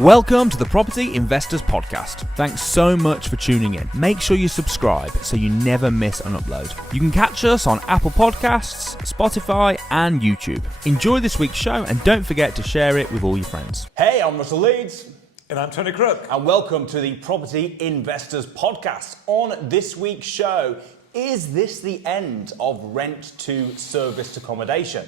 Welcome to the Property Investors Podcast. Thanks so much for tuning in. Make sure you subscribe so you never miss an upload. You can catch us on Apple Podcasts, Spotify, and YouTube. Enjoy this week's show and don't forget to share it with all your friends. Hey, I'm Russell Leeds. And I'm Tony Crook. And welcome to the Property Investors Podcast. On this week's show, is this the end of rent to serviced accommodation?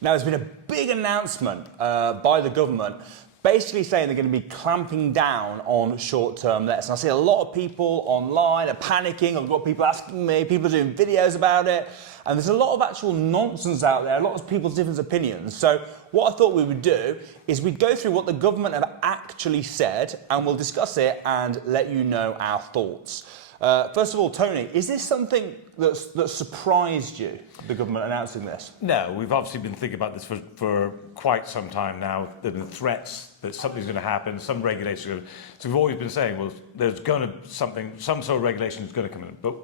Now, there's been a big announcement by the government basically saying they're going to be clamping down on short-term lets. And I see a lot of people online are panicking. I've got people asking me, people are doing videos about it. And there's a lot of actual nonsense out there, a lot of people's different opinions. So what I thought we would do is we'd go through what the government have actually said and we'll discuss it and let you know our thoughts. First of all, Tony, is this something that surprised you, the government announcing this? No, we've obviously been thinking about this for quite some time now. There have been threats that something's going to happen, some regulation. So we've always been saying, well, there's going to some sort of regulation is going to come in. But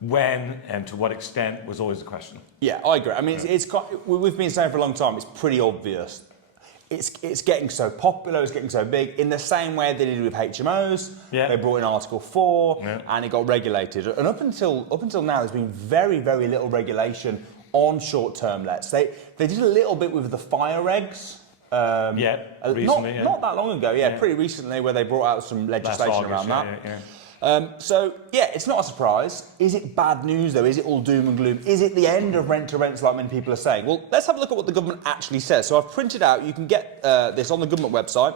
when and to what extent was always the question. Yeah, I agree. I mean, we've been saying for a long time, it's pretty obvious. It's getting so popular, it's getting so big, in the same way they did with HMOs. Yeah. They brought in Article 4 and it got regulated. And up until now, there's been very, very little regulation on short-term lets. They did a little bit with the fire regs. Recently. Not that long ago, pretty recently, where they brought out some legislation around that. It's not a surprise. Is it bad news though? Is it all doom and gloom? Is it the end of rent to rents like many people are saying? Well, let's have a look at what the government actually says. So I've printed out, you can get this on the government website.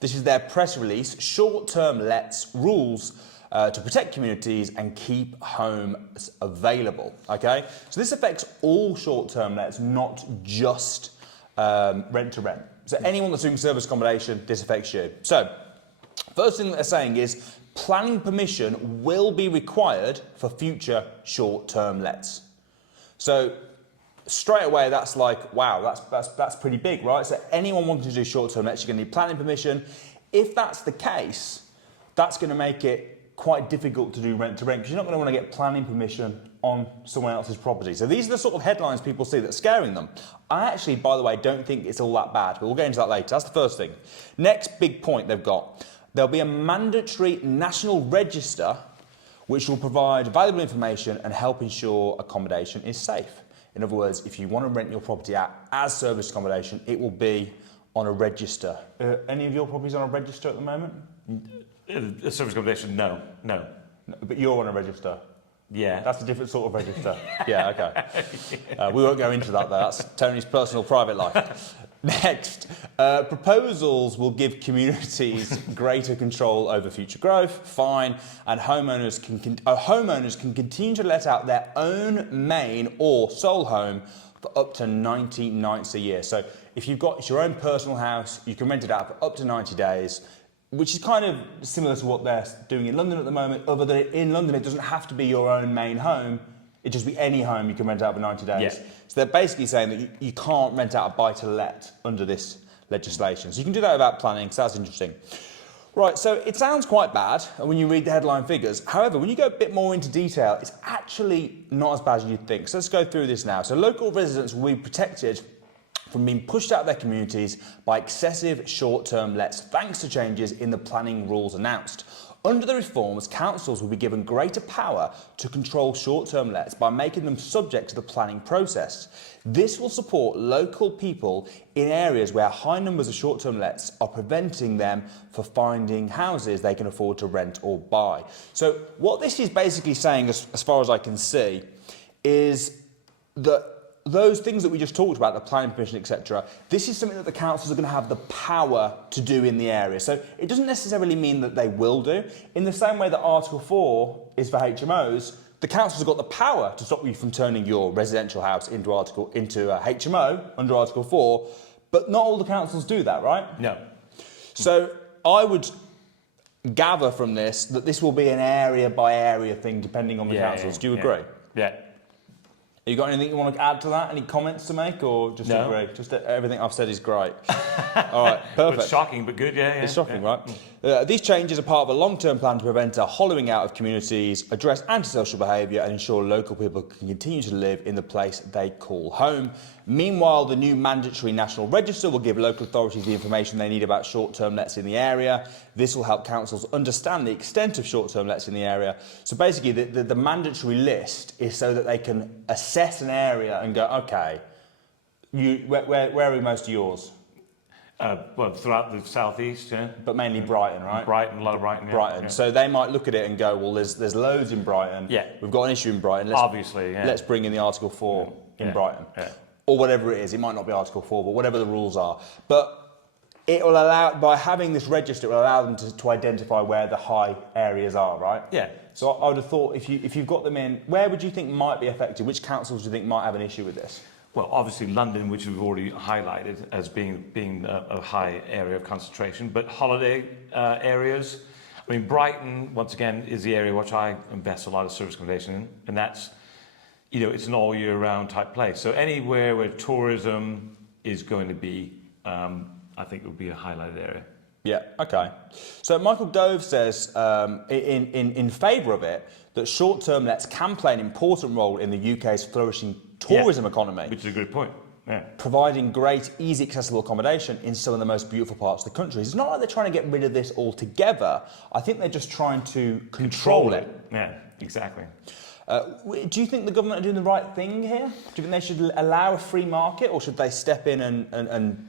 This is their press release, short-term lets rules to protect communities and keep homes available, okay? So this affects all short-term lets, not just rent to rent. So anyone that's doing service accommodation, this affects you. So first thing that they're saying is planning permission will be required for future short-term lets. So straight away, that's like, wow, that's pretty big, right? So anyone wanting to do short-term lets, you're going to need planning permission. If that's the case, that's going to make it quite difficult to do rent-to-rent because you're not going to want to get planning permission on someone else's property. So these are the sort of headlines people see that's scaring them. I actually, by the way, don't think it's all that bad, but we'll get into that later. That's the first thing. Next big point they've got. There'll be a mandatory national register which will provide valuable information and help ensure accommodation is safe. In other words, if you want to rent your property out as service accommodation, it will be on a register. Any of your properties on a register at the moment? Service accommodation, no. But you're on a register? Yeah. That's a different sort of register. Yeah, okay. We won't go into that though. That's Tony's personal private life. Next, proposals will give communities greater control over future growth, fine, and homeowners can continue to let out their own main or sole home for up to 90 nights a year. So if it's your own personal house, you can rent it out for up to 90 days, which is kind of similar to what they're doing in London at the moment, other than in London it doesn't have to be your own main home. It'd just be any home you can rent out for 90 days. Yeah. So they're basically saying that you can't rent out a buy-to-let under this legislation. So you can do that without planning, so that's interesting. Right, so it sounds quite bad when you read the headline figures. However, when you go a bit more into detail, it's actually not as bad as you'd think. So let's go through this now. So local residents will be protected from being pushed out of their communities by excessive short-term lets, thanks to changes in the planning rules announced. Under the reforms, councils will be given greater power to control short-term lets by making them subject to the planning process. This will support local people in areas where high numbers of short-term lets are preventing them from finding houses they can afford to rent or buy. So what this is basically saying, as far as I can see, is that those things that we just talked about, the planning permission, etc., this is something that the councils are going to have the power to do in the area. So it doesn't necessarily mean that they will do. In the same way that Article 4 is for HMOs, the councils have got the power to stop you from turning your residential house into a HMO under Article 4, but not all the councils do that, right? No. So I would gather from this that this will be an area by area thing depending on the councils. Do you agree? Yeah. You got anything you want to add to that? Any comments to make, or just agree? Just everything I've said is great. All right, perfect. It's shocking, but good, yeah. It's shocking, right? These changes are part of a long-term plan to prevent a hollowing out of communities, address antisocial behaviour and ensure local people can continue to live in the place they call home. Meanwhile, the new mandatory national register will give local authorities the information they need about short-term lets in the area. This will help councils understand the extent of short-term lets in the area. So basically, the mandatory list is so that they can assess an area and go, okay, where are most of yours? Well, throughout the southeast, yeah. But mainly Brighton, right? Brighton, a lot of Brighton. Yeah. Brighton. Yeah. So they might look at it and go, well, there's loads in Brighton. Yeah. We've got an issue in Brighton. Obviously, yeah. Let's bring in the Article 4 in Brighton. Yeah. Or whatever it is. It might not be Article 4, but whatever the rules are. But it will allow, by having this register, it will allow them to identify where the high areas are, right? Yeah. So I would have thought if you've got them in, where would you think might be affected? Which councils do you think might have an issue with this? Well, obviously London, which we've already highlighted as being a high area of concentration, but holiday areas. I mean, Brighton, once again, is the area which I invest a lot of service accommodation in, and that's, it's an all year round type place. So anywhere where tourism is going to be, I think it would be a highlighted area. Yeah, okay. So Michael Gove says in favour of it that short-term lets can play an important role in the UK's flourishing tourism economy. Which is a good point. Yeah. Providing great, easy, accessible accommodation in some of the most beautiful parts of the country. It's not like they're trying to get rid of this altogether. I think they're just trying to control it. Yeah, exactly. Do you think the government are doing the right thing here? Do you think they should allow a free market, or should they step in and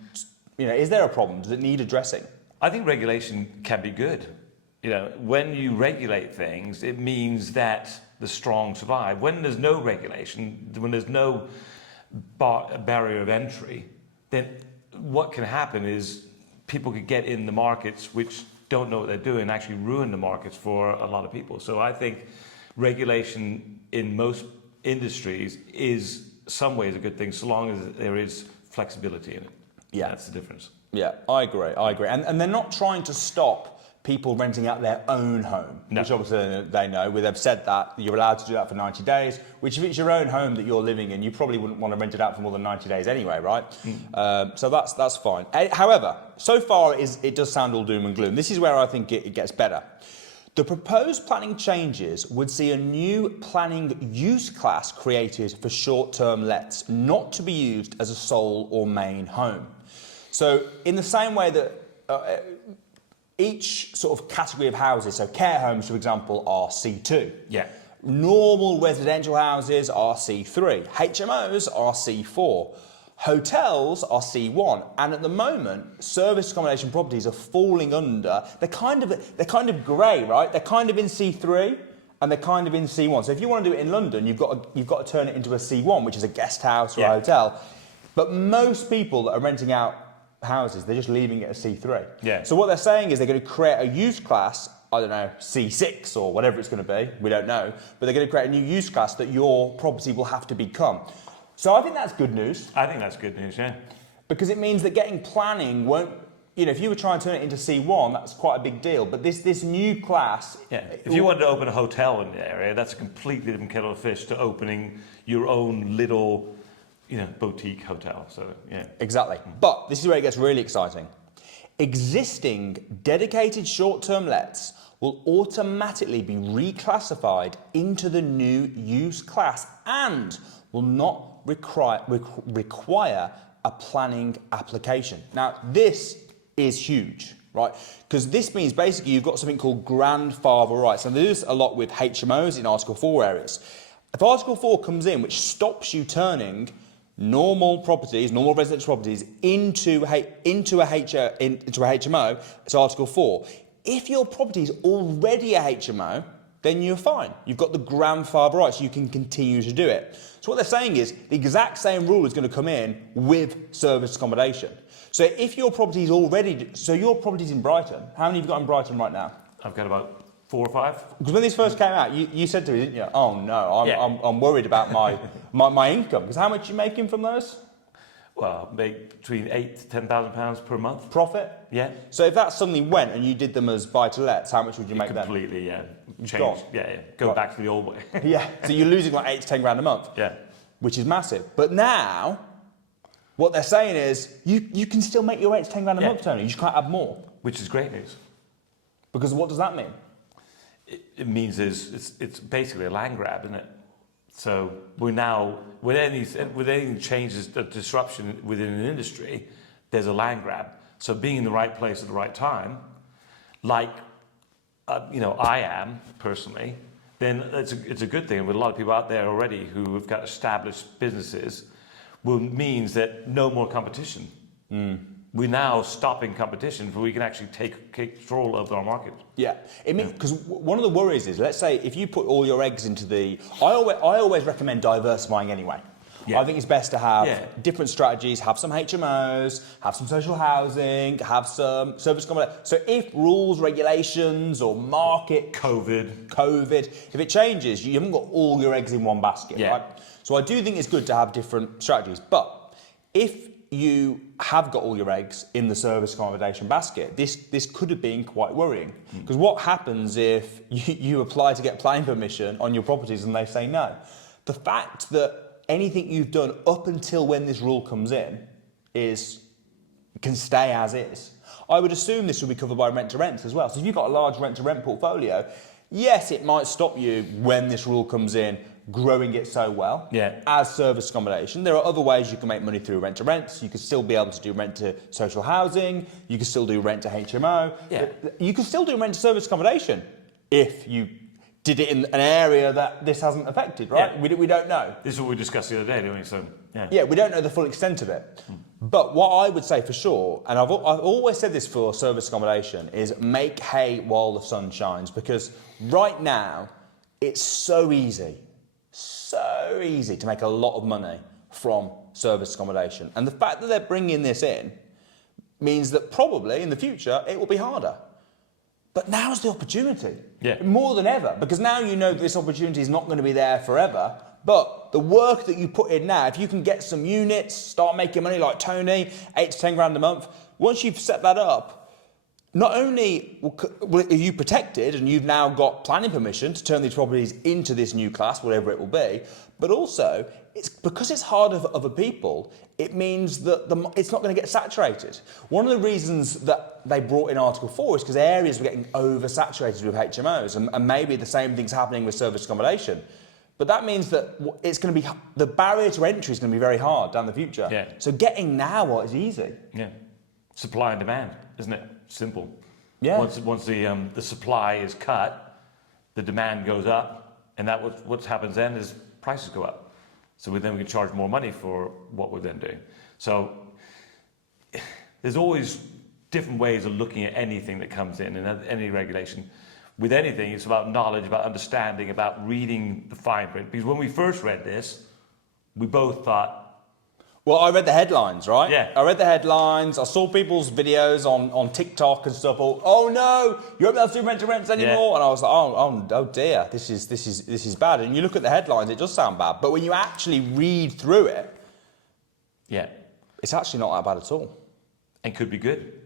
is there a problem? Does it need addressing? I think regulation can be good. When you regulate things, it means that the strong survive. When there's no regulation, when there's no barrier of entry, then what can happen is people could get in the markets which don't know what they're doing and actually ruin the markets for a lot of people. So I think regulation in most industries is some ways a good thing, so long as there is flexibility in it. Yeah. That's the difference. Yeah, I agree. And they're not trying to stop people renting out their own home, which obviously they know. They've said that you're allowed to do that for 90 days, which if it's your own home that you're living in, you probably wouldn't want to rent it out for more than 90 days anyway, right? So that's fine. However, so far it does sound all doom and gloom. This is where I think it gets better. The proposed planning changes would see a new planning use class created for short-term lets, not to be used as a sole or main home. So in the same way that each sort of category of houses, so care homes, for example, are C2. Yeah. Normal residential houses are C3. HMOs are C4. Hotels are C1. And at the moment, service accommodation properties are falling under. They're kind of grey, right? They're kind of in C3 and they're kind of in C1. So if you want to do it in London, you've got to turn it into a C1, which is a guest house or a hotel. But most people that are renting out houses, they're just leaving it as C3. Yeah. So what they're saying is they're going to create a use class, I don't know, C6 or whatever it's going to be, we don't know, but they're going to create a new use class that your property will have to become. So I think that's good news. I think that's good news, yeah. Because it means that getting planning won't, if you were trying to turn it into C1, that's quite a big deal. But this new class... Yeah, if you wanted to open a hotel in the area, that's a completely different kettle of fish to opening your own little... boutique hotel, so yeah. Exactly. But this is where it gets really exciting. Existing dedicated short-term lets will automatically be reclassified into the new use class and will not require a planning application. Now, this is huge, right? Because this means basically you've got something called grandfather rights. And there's a lot with HMOs in Article 4 areas. If Article 4 comes in, which stops you turning normal residential properties into a HMO, it's Article 4. If your property is already a HMO, then you're fine. You've got the grandfather rights, so you can continue to do it. So what they're saying is the exact same rule is going to come in with service accommodation. So if your property is your property's in Brighton, how many have you got in Brighton right now? I've got about 4 or 5. Because when this first came out, you said to me, didn't you? Oh no, I'm worried about my income. Because how much are you making from those? Well, make between £8,000 to £10,000 per month. Profit? Yeah. So if that suddenly went and you did them as buy-to-lets, how much would you make then? Completely, yeah. Change. Gone. Yeah. Go back to the old way. Yeah. So you're losing like 8 to 10 grand a month. Yeah. Which is massive. But now, what they're saying is you can still make your 8 to 10 grand a month, Tony. You just can't have more. Which is great news. Because what does that mean? It means it's basically a land grab, isn't it? So we're now, with any changes, disruption within an industry, there's a land grab. So being in the right place at the right time, like I am personally, then it's a good thing. And with a lot of people out there already who have got established businesses, means that no more competition. We're now stopping competition, but we can actually take control of our market. Yeah, because one of the worries is, let's say if you put all your eggs into I always recommend diversifying anyway. Yeah. I think it's best to have different strategies, have some HMOs, have some social housing, have some service accommodation. So if rules, regulations, or market... COVID, if it changes, you haven't got all your eggs in one basket, right? So I do think it's good to have different strategies. But if you have got all your eggs in the service accommodation basket, this could have been quite worrying. Because what happens if you apply to get planning permission on your properties and they say no? The fact that anything you've done up until when this rule comes in can stay as is. I would assume this will be covered by rent to rents as well. So if you've got a large rent to rent portfolio, yes, it might stop you when this rule comes in growing it so well as service accommodation. There are other ways you can make money through rent to rents. You could still be able to do rent to social housing. You could still do rent to HMO. Yeah. You could still do rent to service accommodation if you did it in an area that this hasn't affected, right? Yeah. We don't know. This is what we discussed the other day, didn't we? So, we don't know the full extent of it. But what I would say for sure, and I've always said this for service accommodation, is make hay while the sun shines. Because right now, it's so easy to make a lot of money from service accommodation. And the fact that they're bringing this in means that probably in the future, it will be harder. But now's the opportunity, more than ever, because now you know that this opportunity is not going to be there forever. But the work that you put in now, if you can get some units, start making money like Tony, 8 to 10 grand a month, once you've set that up, not only are you protected and you've now got planning permission to turn these properties into this new class, whatever it will be, but also it's because it's harder for other people, it means that it's not going to get saturated. One of the reasons that they brought in Article 4 is because areas were getting oversaturated with HMOs, and maybe the same thing's happening with service accommodation. But that means that it's going to be, the barrier to entry is going to be very hard down the future. Yeah. So getting now is easy. Yeah. Supply and demand, isn't it? Simple. Yeah. Once the supply is cut, the demand goes up, and what happens then is prices go up. So then we can charge more money for what we're then doing. So there's always different ways of looking at anything that comes in and any regulation. With anything, it's about knowledge, about understanding, about reading the fine print. Because when we first read this, we both thought, well, I read the headlines, right? Yeah. I read the headlines. I saw people's videos on TikTok and stuff. Oh no, you won't be able to do rent to rents anymore. Yeah. And I was like, oh dear, this is bad. And you look at the headlines, it does sound bad. But when you actually read through it, it's actually not that bad at all. And could be good.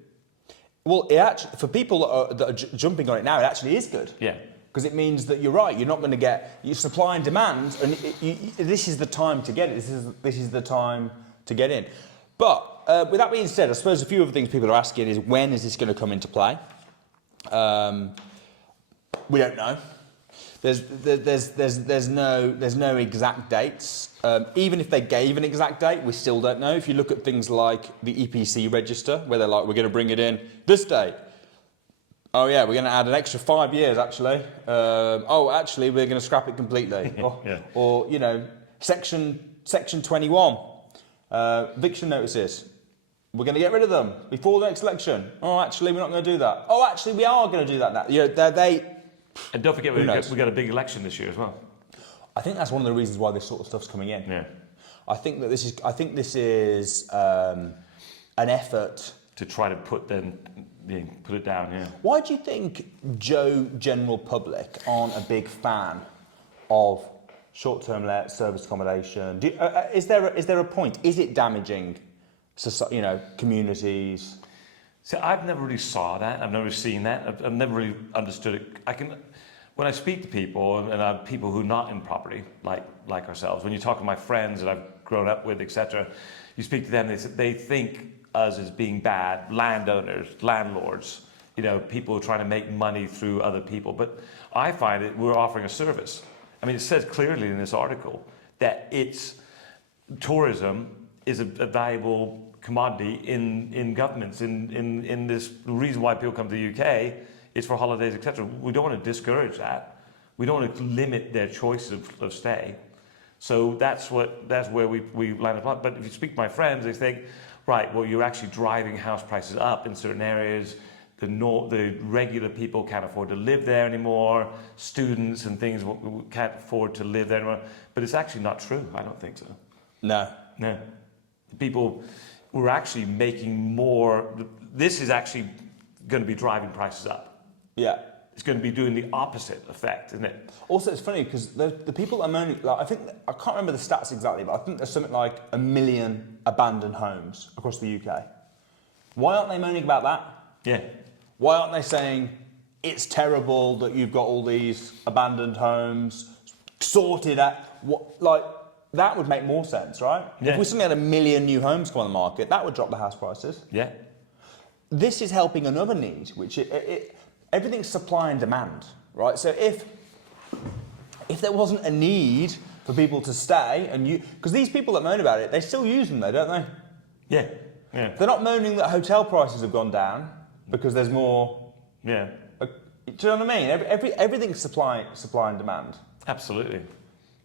Well, it actually, for people that are jumping on it now, it actually is good. Yeah. Because it means that you're right. You're not going to get your supply and demand, and this is the time to get it. This is the time to get in. But with that being said, I suppose a few other things people are asking is, when is this going to come into play? We don't know. There's no exact dates. Even if they gave an exact date, we still don't know. If you look at things like the EPC register, where they're like, we're going to bring it in this date. Oh yeah, we're going to add an extra 5 years actually. Actually, we're going to scrap it completely. Or you know, section 21. Eviction notices. We're going to get rid of them before the next election. Oh, actually, we're not going to do that. Oh, actually, we are going to do that now. You know, and don't forget, we got a big election this year as well. I think that's one of the reasons why this sort of stuff's coming in. Yeah. I think this is an effort to try to put it down. Yeah. Why do you think general public aren't a big fan of short-term let, service accommodation? Is there a point? Is it damaging, communities? So I've never really saw that. I've never seen that. I've never really understood it. When I speak to people, and people who are not in property, like ourselves, when you talk to my friends that I've grown up with, etc., you speak to them, they think us as being bad landowners, landlords, people trying to make money through other people. But I find that we're offering a service. I mean, it says clearly in this article that tourism is a valuable commodity in governments. In this, the reason why people come to the UK is for holidays, etc. We don't want to discourage that. We don't want to limit their choices of stay. So that's where we land upon. But if you speak to my friends, they think, right, well, you're actually driving house prices up in certain areas. The regular people can't afford to live there anymore. Students and things can't afford to live there anymore. But it's actually not true. I don't think so. No. People were actually making more. This is actually going to be driving prices up. Yeah. It's going to be doing the opposite effect, isn't it? Also, it's funny because the people are moaning, I can't remember the stats exactly, but I think there's something like 1 million abandoned homes across the UK. Why aren't they moaning about that? Yeah. Why aren't they saying it's terrible that you've got all these abandoned homes sorted out? That would make more sense, right? Yeah. If we suddenly had 1 million new homes come on the market, that would drop the house prices. Yeah. This is helping another need, which everything's supply and demand, right? So if there wasn't a need for people to stay, because these people that moan about it, they still use them though, don't they? Yeah. Yeah. They're not moaning that hotel prices have gone down because there's more. Yeah. Do you know what I mean? Everything's supply and demand. Absolutely.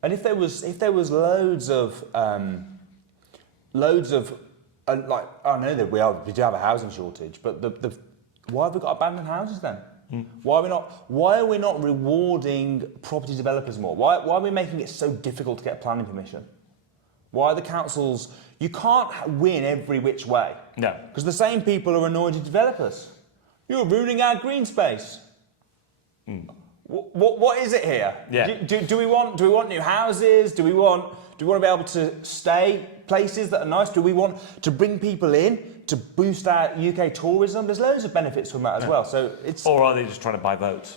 And if there was loads of like, I know that we do have a housing shortage, but why have we got abandoned houses then? Why are we not rewarding property developers more? Why are we making it so difficult to get planning permission? Why are the councils? You can't win every which way. No. Because the same people are annoyed at developers. You're ruining our green space. What is it here? Yeah. Do we want new houses? Do we want to be able to stay places that are nice? Do we want to bring people in to boost our UK tourism? There's loads of benefits from that as well. So Or are they just trying to buy votes?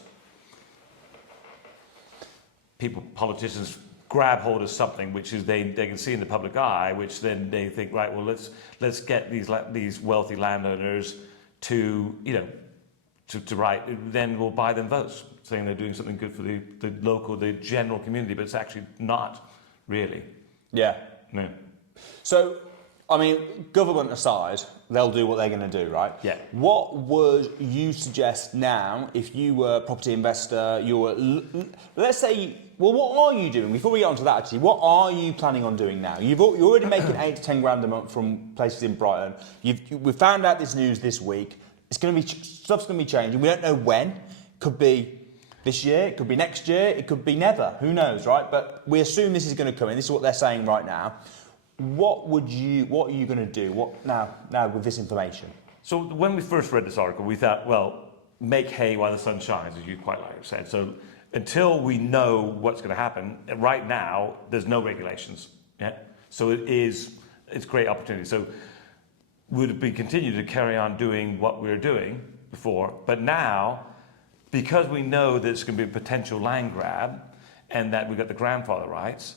Politicians grab hold of something which is they can see in the public eye, which then they think, right, well, let's get these wealthy landowners to write, then we'll buy them votes, saying they're doing something good for the general community, but it's actually not really. Yeah. No. So, I mean, government aside, they'll do what they're going to do, right? Yeah. What would you suggest now if you were a property investor, let's say, well, what are you doing? Before we get onto that, actually, what are you planning on doing now? You're already making 8 to 10 grand a month from places in Brighton. We found out this news this week. Stuff's going to be changing. We don't know when. Could be this year, it could be next year, it could be never. Who knows, right? But we assume this is going to come in. This is what they're saying right now. What are you going to do? What now with this information? So when we first read this article, we thought, well, make hay while the sun shines, as you quite like said. So until we know what's going to happen, right now there's no regulations. Yeah. So it's great opportunity. So would we continue to carry on doing what we were doing before? But now, because we know that it's going to be a potential land grab, and that we've got the grandfather rights,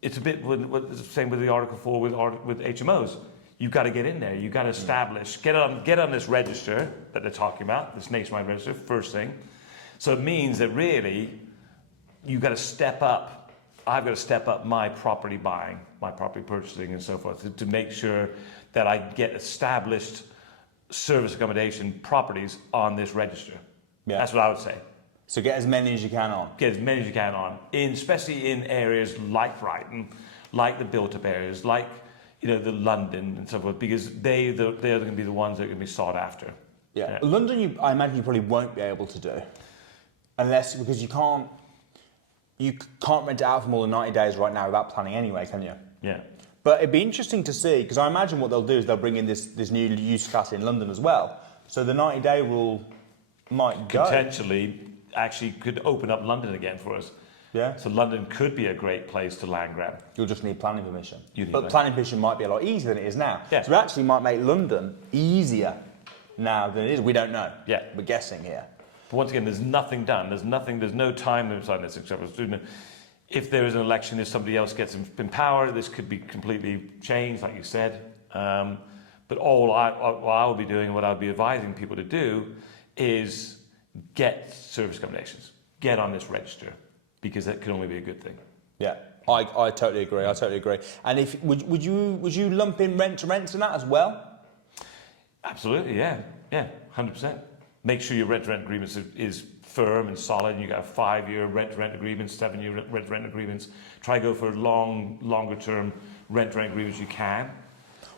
it's a bit the same with the Article 4 with HMOs. You've got to get in there. You've got to establish, get on this register that they're talking about, this nationwide register, first thing. So it means that really, you've got to step up. I've got to step up my property buying, my property purchasing and so forth to make sure that I get established service accommodation properties on this register. Yeah. That's what I would say. So get as many as you can on. Get as many as you can on, especially in areas like Brighton, like the built-up areas, like the London and so forth, because they're going to be the ones that are going to be sought after. Yeah. London, I imagine you probably won't be able to do, because you can't rent it out for more than 90 days right now without planning anyway, can you? Yeah. But it'd be interesting to see, because I imagine what they'll do is they'll bring in this new use class in London as well. So the 90-day rule might go. Potentially, actually could open up London again for us. Yeah. So London could be a great place to land grab. You'll just need planning permission. But planning permission might be a lot easier than it is now. Yeah. So it actually might make London easier now than it is. We don't know. Yeah. We're guessing here. But once again, there's nothing done. There's no time limit on this except for if there is an election, if somebody else gets in power, this could be completely changed, like you said. But all I will be doing, what I'll be advising people to do, is get service accommodations. Get on this register, because that can only be a good thing. Yeah, I totally agree. I totally agree. And if would you lump in rent to rent in that as well? Absolutely, yeah, 100%. Make sure your rent to rent agreements is firm and solid. And you got a 5-year rent to rent agreements, 7-year rent to rent agreements. Try go for longer term rent to rent agreements you can.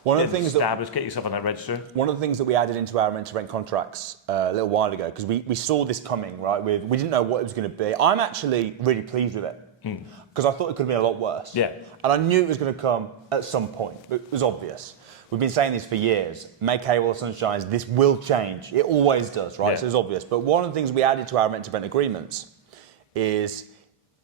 One of the things get yourself on that register. One of the things that we added into our rent to rent contracts a little while ago, because we saw this coming, right? We didn't know what it was going to be. I'm actually really pleased with it, because I thought it could have been a lot worse. Yeah. And I knew it was going to come at some point. It was obvious. We've been saying this for years. Make hay while the sun shines. This will change. It always does, right? Yeah. So it's obvious. But one of the things we added to our rent to rent agreements is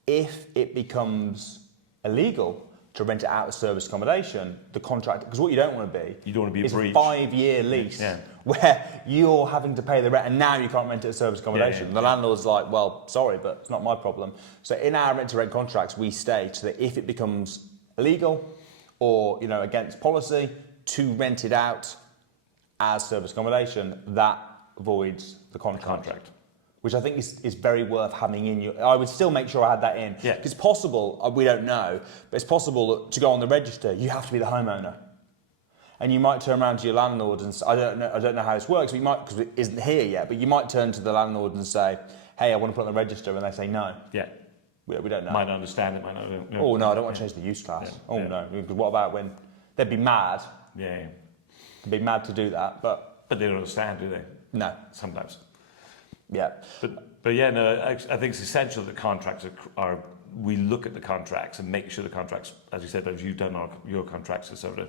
if it becomes illegal to rent it out as service accommodation, the contract, because what you don't want to be, is a 5-year lease where you're having to pay the rent and now you can't rent it as service accommodation. The landlord's like, well, sorry, but it's not my problem. So in our rent to rent contracts, we state that if it becomes illegal or against policy to rent it out as service accommodation, that voids the contract. Which I think is very worth having in your... I would still make sure I had that in. Yeah. It's possible, we don't know, but it's possible that to go on the register, you have to be the homeowner. And you might turn around to your landlord and I don't know how this works, but you might, because it isn't here yet, but you might turn to the landlord and say, hey, I want to put on the register, and they say no. Yeah. We don't know. Might not understand it, might not... No. Oh, no, I don't want to change the use class. No. Because what about when... They'd be mad. Yeah. They'd be mad to do that, but... But they don't understand, do they? No. Sometimes. Yeah. But yeah, no, I think it's essential that contracts we look at the contracts and make sure the contracts, as you said, as you've done your contracts, etc.,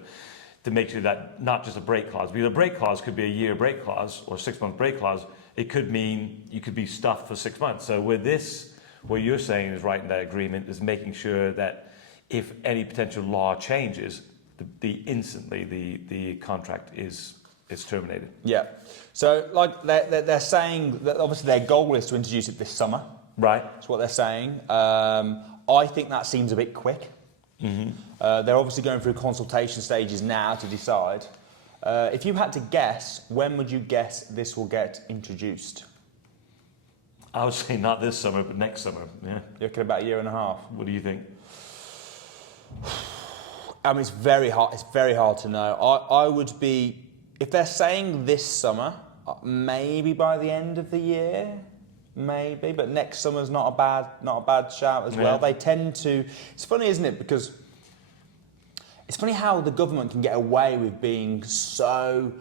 to make sure that not just a break clause, because a break clause could be a year break clause or a 6-month break clause. It could mean you could be stuffed for 6 months. So with this, what you're saying is writing that agreement is making sure that if any potential law changes, instantly the contract is terminated. Yeah. So, like they're saying that obviously their goal is to introduce it this summer. Right. That's what they're saying. I think that seems a bit quick. Mm-hmm. They're obviously going through consultation stages now to decide. If you had to guess, when would you guess this will get introduced? I would say not this summer, but next summer. Yeah. You're looking about a year and a half. What do you think? I mean, it's very hard. It's very hard to know. I would be, if they're saying this summer, maybe by the end of the year, maybe. But next summer's not a bad shout as well. They tend to. It's funny, isn't it? Because it's funny how the government can get away with being so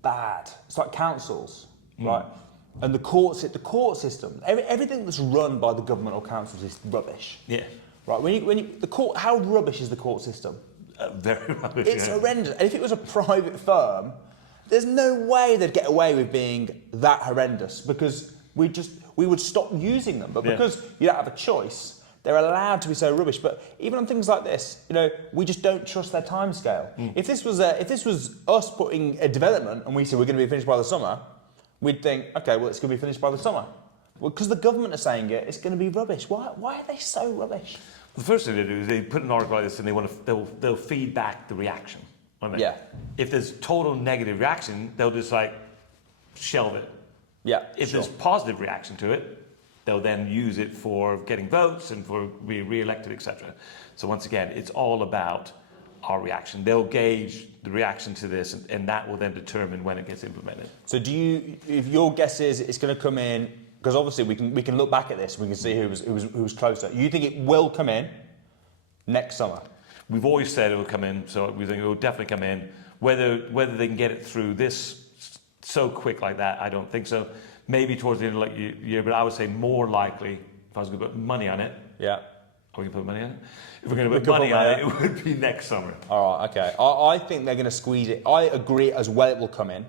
bad. It's like councils, right? And the court system, everything that's run by the government or councils is rubbish. Yeah. Right. When you the court, how rubbish is the court system? Very rubbish. It's horrendous. And if it was a private firm, there's no way they'd get away with being that horrendous, because we would stop using them. But because you don't have a choice, they're allowed to be so rubbish. But even on things like this, we just don't trust their timescale. If this was us putting a development and we said we're going to be finished by the summer, we'd think, okay, well, it's going to be finished by the summer. Well, because the government are saying it's going to be rubbish. Why are they so rubbish? The first thing they do is they put an article like this and they'll feed back the reaction. Won't they? Yeah. If there's total negative reaction, they'll just shelve it. Yeah. If there's positive reaction to it, they'll then use it for getting votes and for being re-elected, etc. So once again, it's all about our reaction. They'll gauge the reaction to this, and that will then determine when it gets implemented. So if your guess is it's going to come in, because obviously we can look back at this, we can see who was closer. You think it will come in next summer? We've always said it will come in, so we think it will definitely come in. Whether they can get it through this so quick like that, I don't think so. Maybe towards the end of the year, but I would say more likely, if I was going to put money on it. Yeah. Are we going to put money on it? If we're going to put money on it, it would be next summer. All right, okay. I think they're going to squeeze it. I agree as well it will come in.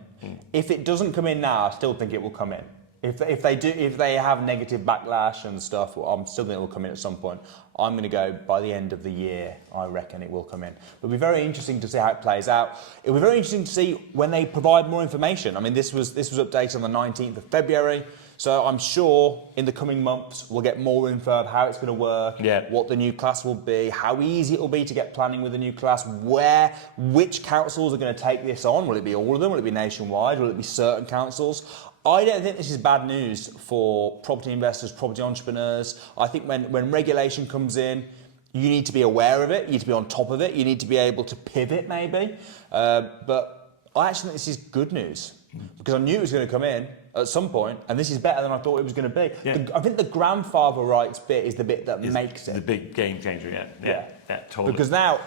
If it doesn't come in now, I still think it will come in. If they have negative backlash and stuff, I'm still think it will come in at some point. I'm going to go by the end of the year. I reckon it will come in. It'll be very interesting to see how it plays out. It'll be very interesting to see when they provide more information. I mean, this was updated on the 19th of February. So I'm sure in the coming months we'll get more info of how it's going to work, what the new class will be, how easy it will be to get planning with the new class, which councils are going to take this on. Will it be all of them? Will it be nationwide? Will it be certain councils? I don't think this is bad news for property investors, property entrepreneurs. I think when regulation comes in, you need to be aware of it, you need to be on top of it, you need to be able to pivot maybe. But I actually think this is good news because I knew it was going to come in at some point, and this is better than I thought it was going to be. Yeah. I think the grandfather rights bit is the bit that makes it. The big game changer, yeah, totally. Because now,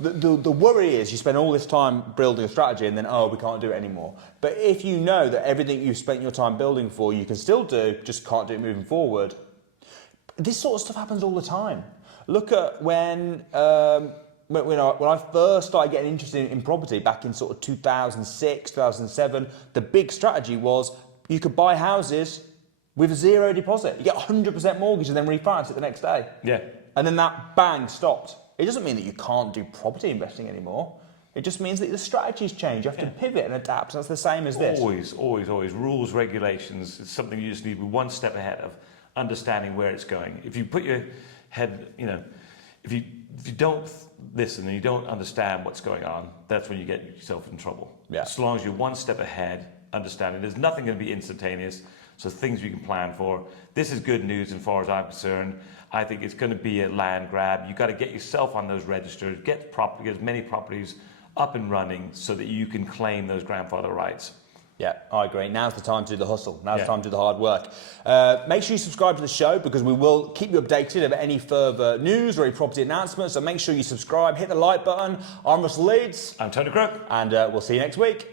the worry is you spend all this time building a strategy and then, we can't do it anymore. But if you know that everything you've spent your time building for, you can still do, just can't do it moving forward. This sort of stuff happens all the time. Look at when I first started getting interested in property back in sort of 2006, 2007, the big strategy was you could buy houses with a zero deposit. You get 100% mortgage and then refinance it the next day. Yeah. And then that bang stopped. It doesn't mean that you can't do property investing anymore. It just means that the strategies change. You have to pivot and adapt. That's the same as this. Always. Rules, regulations, it's something you just need to be one step ahead of, understanding where it's going. If you put your head, if you don't listen and you don't understand what's going on, that's when you get yourself in trouble. Yeah. As long as you're one step ahead, understanding there's nothing going to be instantaneous, so things you can plan for. This is good news as far as I'm concerned. I think it's going to be a land grab. You've got to get yourself on those registers, get as many properties up and running so that you can claim those grandfather rights. Yeah, I agree. Now's the time to do the hustle. Now's the time to do the hard work. Make sure you subscribe to the show because we will keep you updated about any further news or any property announcements. So make sure you subscribe, hit the like button. I'm Russell Leeds. I'm Tony Crook. And we'll see you next week.